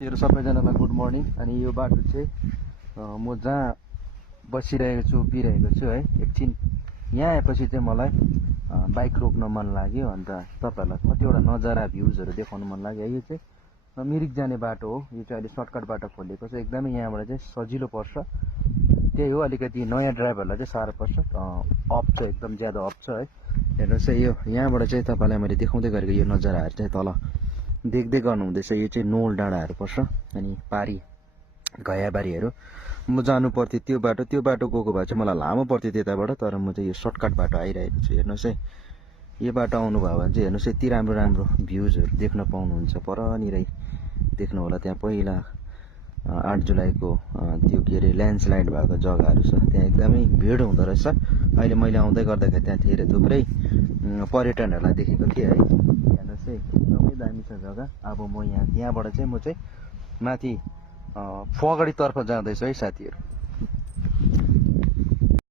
मेरो सबैजनालाई good morning. अनि यो बाटो चाहिँ म जहाँ बसिरहेको छु उभिरहेको छु है, एकछिन यहाँ आएपछि चाहिँ मलाई बाइक रोक्न मन लाग्यो। अन्त तपाईँहरूलाई कतिवटा नजारा भ्युजहरू देखाउनु मन लाग्यो। यो चाहिँ मिरिक जाने बाटो हो। यो चाहिँ अहिले सर्टकट बाटो खोलेको छ, एकदमै यहाँबाट चाहिँ सजिलो पर्छ। त्यही हो, अलिकति नयाँ ड्राइभरलाई चाहिँ साह्रो पर्छ। अप छ, एकदम ज्यादा अप छ है। हेर्नुहोस् है, यो यहाँबाट चाहिँ तपाईँलाई मैले देखाउँदै गरेको यो नजाराहरू चाहिँ तल देख्दै गर्नुहुँदैछ। यो चाहिँ नोल डाँडाहरू पर्छ, अनि पारी घैयाबारीहरू। म जानु पर्थ्यो त्यो बाटो गएको भए चाहिँ मलाई लामो पर्थ्यो त्यताबाट, तर म चाहिँ यो सर्टकट बाटो आइरहेको छु। हेर्नुहोस् है, यो बाटो आउनुभयो भने चाहिँ हेर्नुहोस् यति राम्रो राम्रो भ्युजहरू देख्न पाउनुहुन्छ। परनिरै देख्नु होला, त्यहाँ पहिला 8 जुलाईको त्यो के अरे ल्यान्डस्लाइड भएको जग्गाहरू छ, त्यहाँ एकदमै भिड हुँदो रहेछ। अहिले मैले आउँदै गर्दाखेरि त्यहाँ धेरै थुप्रै पर्यटनहरूलाई देखेको थिएँ है। हेर्नुहोस् है, एकदमै दामी छ जग्गा। अब म यहाँबाट चाहिँ म चाहिँ माथि फगडीतर्फ जाँदैछु है साथीहरू।